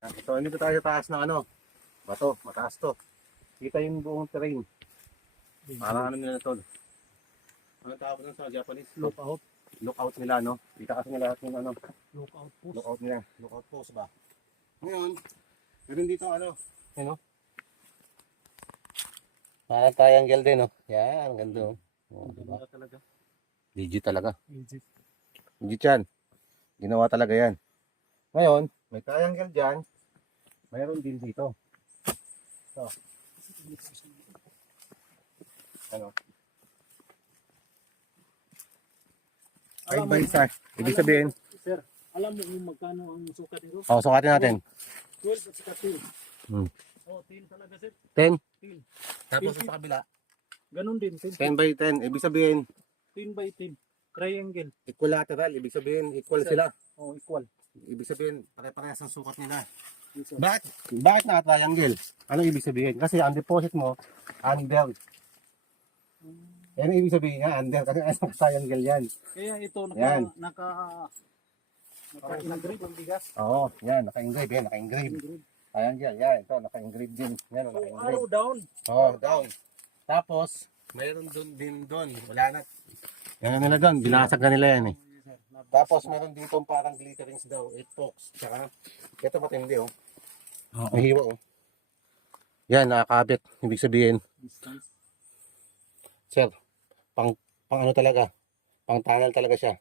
So, dito tayo sa taas ng ano, bato, mataas to. Kita yung buong terrain. Parang ano nila tol. Ano tawag nun sa Japanese? Lookout. Lookout nila, no? Kita kasi nila yung ano, Lookout post. lookout nila. Lookout post ba? Ngayon, meron dito ano, ano? Parang triangle din, no? Yan, ganda, no? Oh, diba? Ganda talaga. Legit talaga. Egypt. Legit yan. Ginawa talaga yan. Ngayon, may triangle dyan. Mayroon din dito. So, ano? Side by side. Ibig sabihin, Sir, alam mo kung magkano ang sukat nito? sukatin natin. 12 at saka 10. Hmm. Oh, 10 talaga sir. 10. 10. Tapos sa kabila, Ganun din. 10 10 by 10. Ibig sabihin, by 10. Triangle. equilateral. Ibig sabihin, equal Sir. sila. Oh, equal. Ibig sabihin, pare-parehas ang sukat nila. Yes, sir. Bakit naka-triangle? Anong ibig sabihin? Kasi ang deposit mo, under. Yan ang ibig sabihin nga, under. Kasi ang triangle yan. Kaya ito Yan. naka-engrave ang bigas. Oo, yan, naka-engrave. Yan, naka-engrave. Triangle, yan. Ito, naka-engrave din. Yan, So, naka-engrave. arrow down. Oo, down. Tapos, mayroon din doon. Wala na. Yan nila doon. Binasag na nila yan eh. Yes, sir. Tapos, meron dito parang glitterings daw. 8 pokes. Tsaka, ito matindi oh. May hiwa oh. Yan, nakakabit. Ibig sabihin, Distance. sir, pang ano talaga. Pang tunnel talaga siya.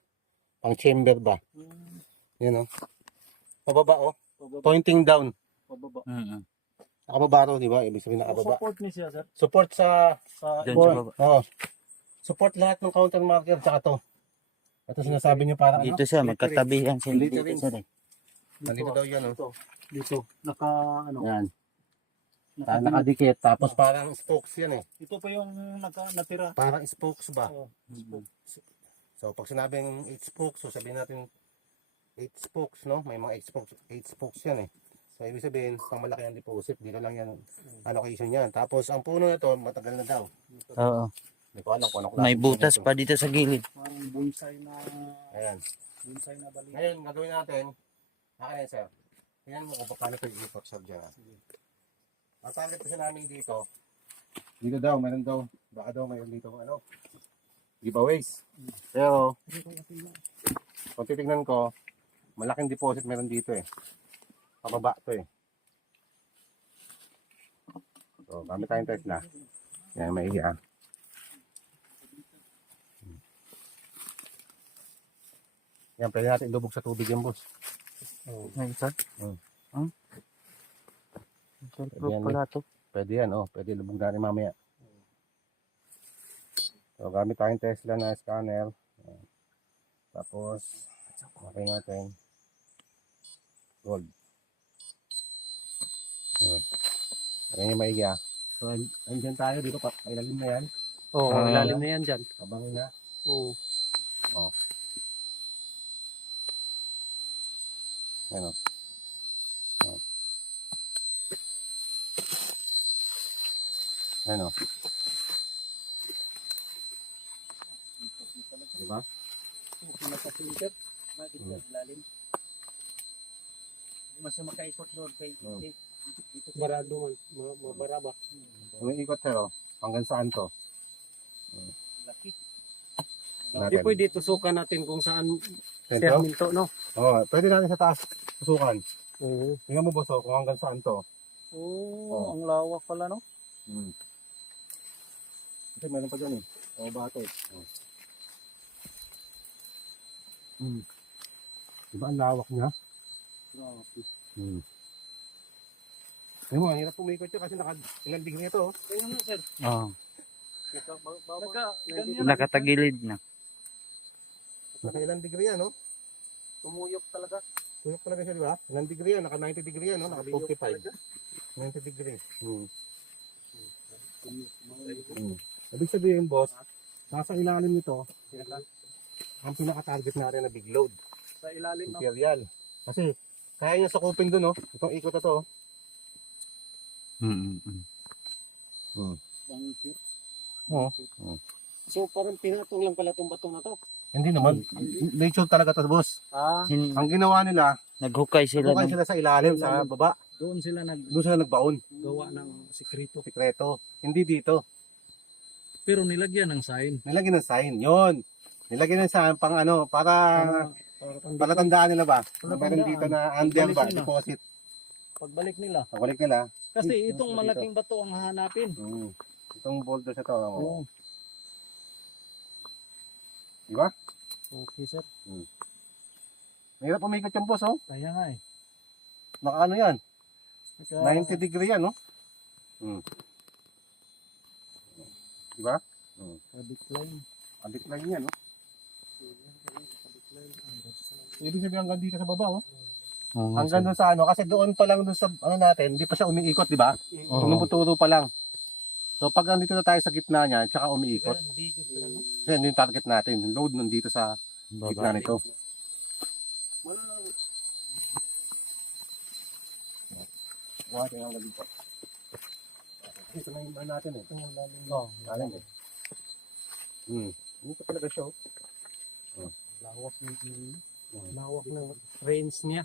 Pang chamber ba? Yan oh. Pababa oh. Pababa. Pointing down. Pababa. Nakababa to, di ba? Ibig sabihin nakababa. Support ni siya, sir. Support sa Sa oh. Support lahat ng counter marker tsaka to. Ito sinasabi niyo para Dito siya, magkatabihan siya. Dito Glitterings. siya. Nandito daw yan oh. Dito. Ano? Yan. Nakadikit. Tapos parang spokes yan eh. Ito pa yung natira. Parang spokes ba? Oh, So pag sinabing 8 spokes, so sabihin natin 8 spokes, no? May mga 8 spokes yan eh. So ibig sabihin, pang malaki ang deposit, dito lang yan, allocation yan. Tapos ang puno na to, matagal na daw. Oo. Hindi ko alam kung ano May klaseng butas puno pa dito sa gilid. parang bonsai na ito. Ayan. bali. Ngayon, gagawin natin, akin sir, tingnan mo kung paano ito i-absorb dyan. Ang target kasi namin dito daw, meron daw, baka daw mayroon dito ano, giveaways. Pero, kung titignan ko, malaking deposit meron dito eh. Pababa to eh. So, kami tayong Tesla. Yan, may iya. Yan, pwede natin ilubog sa tubig yan, boss. Ay, sir. Hmm. Proof pala to. Pwede yan, oh. Pwede ilubog natin mamaya. So, gamit tayong Tesla na scanner. Yan. Tapos, okay natin. Gold. Ayan yung maiga. So, andyan tayo dito. Ilalim na yan. Oo, ilalim na yan dyan. Abangin na. Oo. Oh. Ayan o. Oh. Ayan o. Diba? Nasa filter. Dito lalim. Hindi mas makaikot doon kay dito barado man, mabaraba. Umiikot pero hanggang saan to? Laki. Natin. Hindi pwede tusukan natin kung saan Ito? serminto, no? Oh, pwede natin sa taas tusukan. Oo. Tingnan mo boss, oh, kung hanggang saan to. Oo, ang lawak pala, no? Kasi meron pa dyan eh. O bato eh. Oh. Diba ang lawak niya? Grabe. Ayun mo, ang hirap pumikot yun kasi ilang degree ito. Oh. Ayun na, sir. Oo. Ganyan. Nakatagilid na. Naka ilang degree yan, no? Tumuyok talaga. Tuyok talaga siya, di ba? Ilang degree yan? Naka 90 degree yan, no? Naka 45. 90 degree. Ibig sabihin, boss, nasa ilalim nito, ang pinaka-target natin na big load. Sa ilalim, no? Imperial. Kasi, kaya niya sakupin dun, no? Itong ikot na to. Bangkit. Oo. So, parang pinatong lang pala itong bato na to. Hindi naman. Nature talaga to, boss. Hin- Ang ginawa nila, Naghukay sila kukay ng sila sa ilalim, sa baba. Doon sila naggawa Doon sila nagbaon. ng sikreto. Sikreto. Hindi dito. Pero nilagyan ng sign. Nilagyan ng sign. Yon. Nilagyan ng sign pang ano, para palatandaan nila ba? Na meron dito na under ba, Pagbalik nila. deposit. Pagbalik nila. Pagbalik nila. Kasi Hmm, itong dito. malaking bato ang hahanapin. Itong boulder sa to. Oo. Di ba? Okay, sir. Mahirap umikot yung boss, oh. Kaya nga eh. Naka ano yan? Saka, 90 degree yan, oh. Di ba? decline. Abit lang yan, oh. Ibig sabihin hanggang dito sa baba, oh. Oo, Hanggang doon sa ano, kasi doon pa lang doon sa ano natin, hindi pa siya umiikot, di ba? Oo. Tumuturo pa lang. So pag nandito na tayo sa gitna niya, tsaka umiikot. Hindi ko talaga. Kasi yun yung target natin, yung load nandito sa baba. gitna nito. Buhat yung hanggang dito. Ito na yung bahan natin eh. Ito yung lalim. Oo, lalim eh. Dito talaga siya, oh. Lawak ng lawak ng range niya.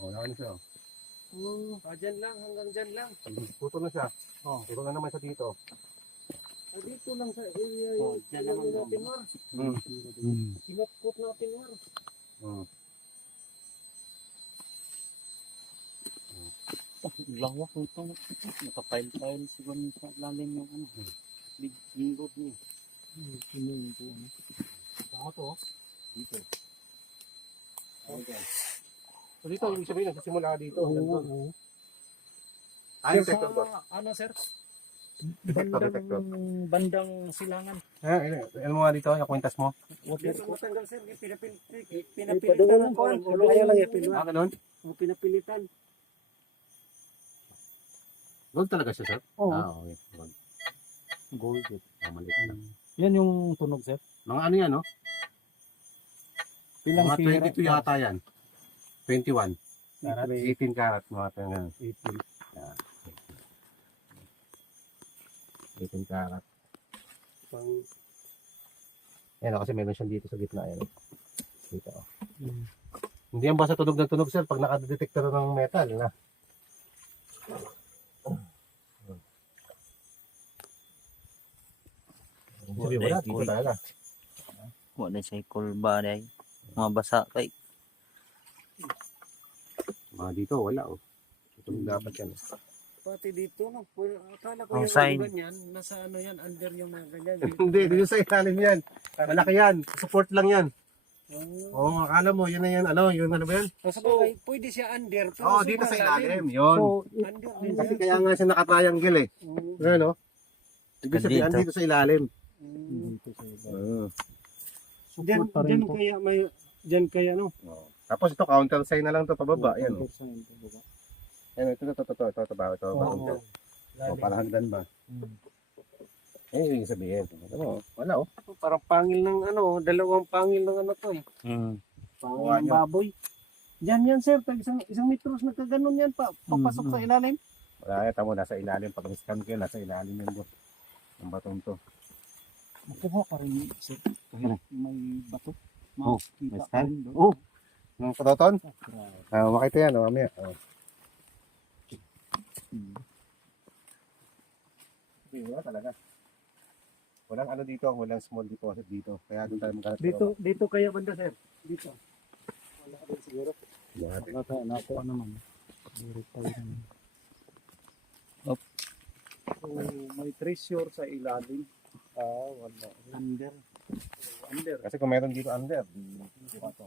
Wala na siya, oh. Dyan lang, hanggang dyan lang. Puto na siya. Puto na naman siya dito. Dito lang sa area yung dyan naman natin, Mar. Kinapkot natin, Mar. Lawak nito. Nakapile-pile siguro sa lalim yung ano. Big road niya. Yun po. Ako to, oh. Dito. Okay. So dito, ibig sabihin, nagsisimula dito. Oo. Ayun, sector boss. Ano, sir? Detector, detector. Bandang silangan. Ano mo nga dito, yung kwintas mo? Dito matanggal, sir. Pinapilitan Padungan ng kuwan. ko. Ayaw lang yung Ah, ganun? Pinapilitan. Gold talaga siya, sir? Oo. Ah, okay. Gold. Gold. Maliit lang. Yan yung tunog, sir. Mga ano yan, no? Mga 22 yata yan. 21. Karat. 18 karat, mga ganun. 18 karat. Yan, kasi meron siyang dito sa gitna. Yan. Dito. Hindi yan basta tunog ng tunog, sir, pag nakadetektor ng metal. Na. Sabi, wala, dito talaga. Wala siya kulba day. Mga basa kay. Mga dito, wala, oh. Ito dapat yan. Pati dito, no? Akala ko Ang yung sign. ano ganyan, nasa ano yan, under yung mga ganyan. Hindi, dito sa ilalim yan. Malaki yan. Support lang yan. Oh. Oo, akala mo, yun na yan, ano, yun ano ba yan? Sa bagay, pwede siya under. Pero Oo, dito sa ilalim, yun. Under din Kasi siya. kaya nga siya nakatriangle eh. Ano? Ibig sabihin, Dito. andito sa ilalim. Diyan kaya may, diyan kaya no? Tapos ito, counter sign na lang to pababa. Yan, oh. Yan, ito, ba? Ito, ba? O, para hagdan ba? Eh, yung sabihin. Ano, wala, oh. Parang pangil ng ano, dalawang pangil ng ano to eh. Pangil Oo, ng ano. baboy. Diyan yan sir, tag isang metros nagkaganon yan pa, papasok sa ilalim. Wala, ito mo, nasa ilalim. Pag scan ko yun, nasa ilalim yung bot. Ang batong to. Makuha pa rin sir. May bato. Oh, Makita may pa stand? rin doon. Oh, ng katoton? Grabe. Makita yan, oh, mamaya. Oh. Hindi, wala talaga. Walang ano dito, walang small deposit dito. Kaya doon tayo magkalat. Dito kaya banda sir. Dito. Wala din siguro. Yan. Baka nakuha naman. So, may treasure sa ilalim. Wala. Under. Under. Kasi kung meron dito under, di ba to?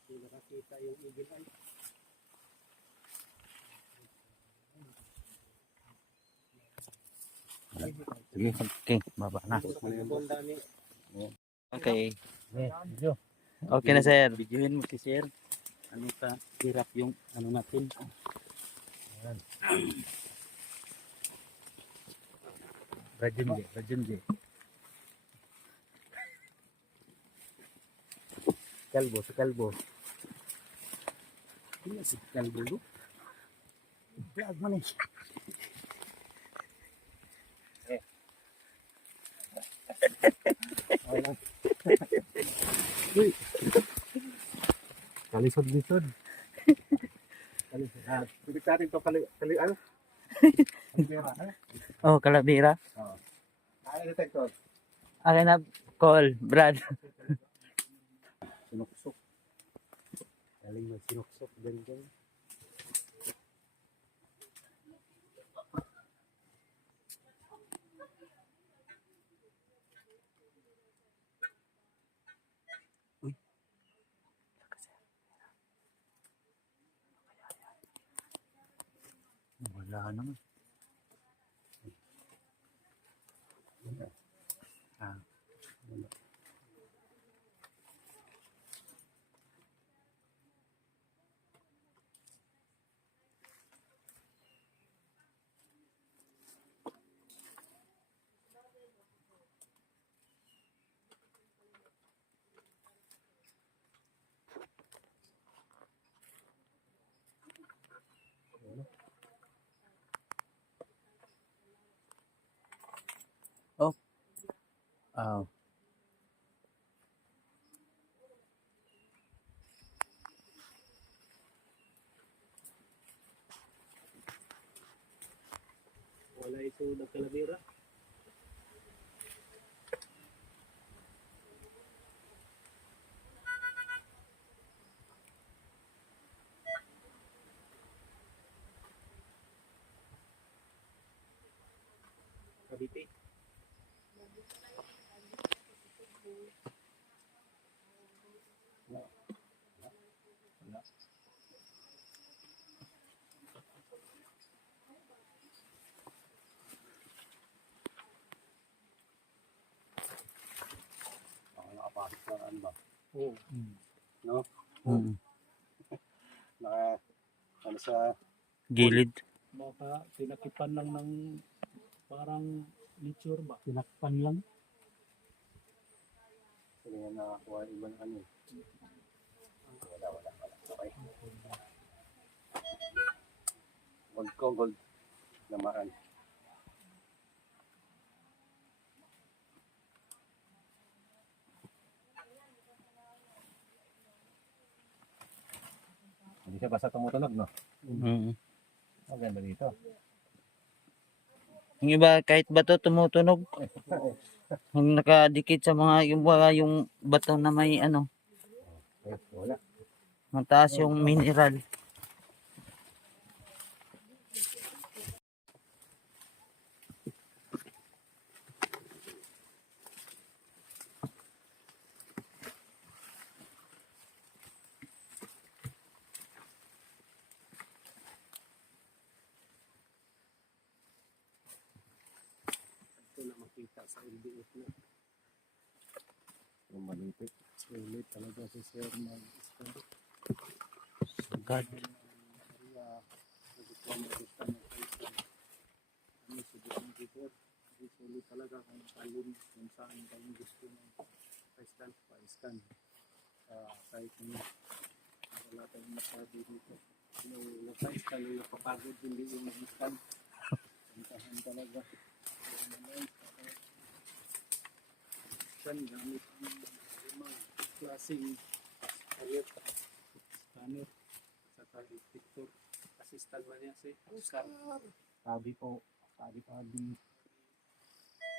Hindi nakakita yung eagle eye. Sige. Okay, baba na. Banda ni Okay. Video. Okay na sir. Videoin mo si sir. Ano ka, hirap yung ano natin. Rajin J. Kalbo, si Kalbo. Ano si Kalbo? Vlog mo ni. Uy. Kalisod-lisod. Tulik natin ito ano? Kalibera, ha? Oh, kalabira. Oo. Detector. Akin na, call, Brad. Sinuksok. Galing mo sinuksok. Galing. Wala naman. Ah. Oh. Wala ito nagkalabira. Kabiti. Nakapasok na ano ba? Oo. No? Mm. Ano sa Gilid. Baka tinakipan lang ng parang nature ba? Tinakpan lang. sila nga nakakuha ibang ano. Wala. Okay. Gold namaan. Hindi siya basta tumutunog, no? Mm. Maganda dito. Yung iba, kahit bato tumutunog. Yung nakadikit sa yung bato na may ano, Wala. mataas yung mineral. Ito na makita sa LDF na. Yung malipit. Sulit talaga si Sir Mag-Iskan. Sugad. Sulit talaga kung talin kung saan kayong gusto ng pa-scan. Kahit wala tayong masabi dito. Yung napa-scan, yung napapagod, hindi yung mag-scan. Puntahan talaga. Scan gamit ang limang klaseng scanner saka detector. Assistant ba niya si Oscar? Sabi po.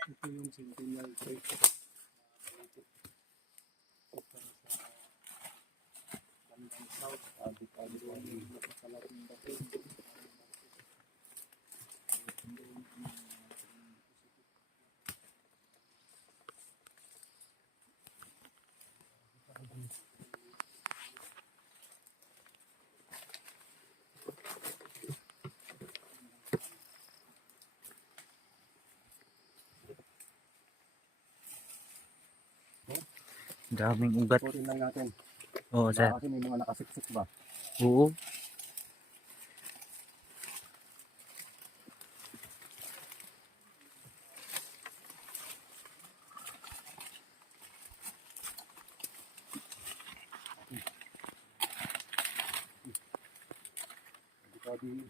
Ito yung Sentinel 3. Ito sa bandang south. Sabi yung napakalaking bato. Daming ugat. Turin lang natin. Oo, sir. Kasi may mga nakasiksik ba? Oo. Sabi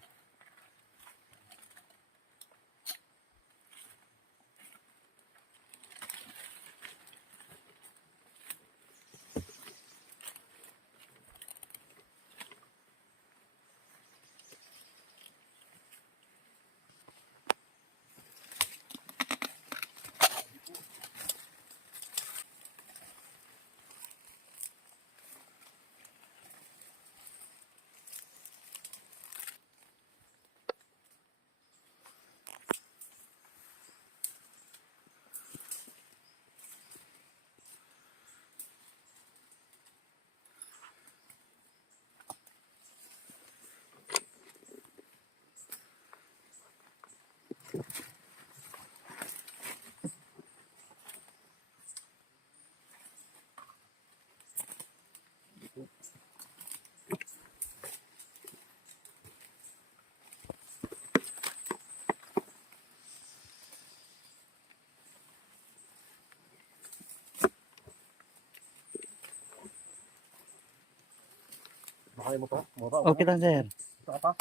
Baka mo to? Mura, Okay lang, sir. Ito ka pa?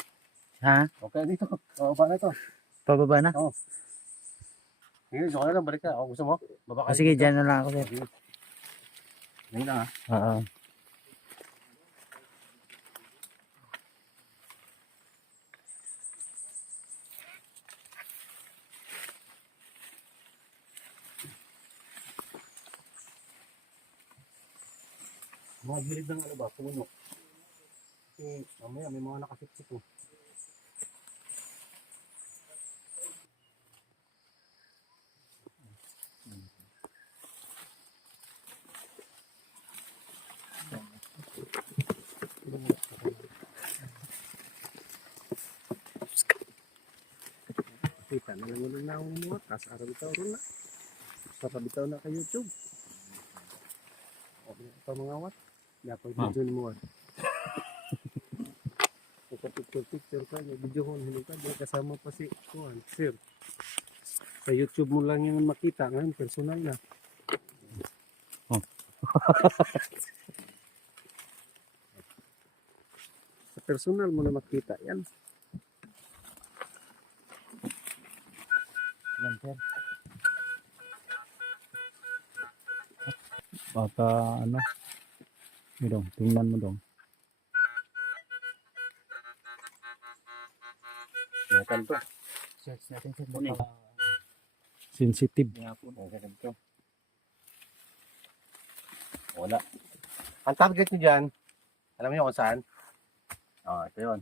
Ha? Okay, dito. Baba na ito. Pababa na? Sige, gusto ko na lang. Balik ka. Gusto mo? Baba ka Sige, dito. dyan na lang ako, sir. Ngayon na, ha? Oo. Mga gilid ng ano ba? Puno. Kasi mamaya may mga nakasipsip oh. Kita na lang yun na akong mga kas araw bitaw ron na. Sa bitaw na kay YouTube. Okay, ito mga wat. Dapat video ni mo. Picture ka, video ko hindi ka, di kasama pa si Juan, sir. Sa YouTube mo lang yung makita, ngayon personal na. Sa personal mo na makita yan. Yan, sir. Baka ano. Dong, tingnan mo dong. Metal to. Search natin, sir. Ano Baka sensitive. Metal to. Wala. Ang target nyo dyan, alam niyo kung saan? Ito yun.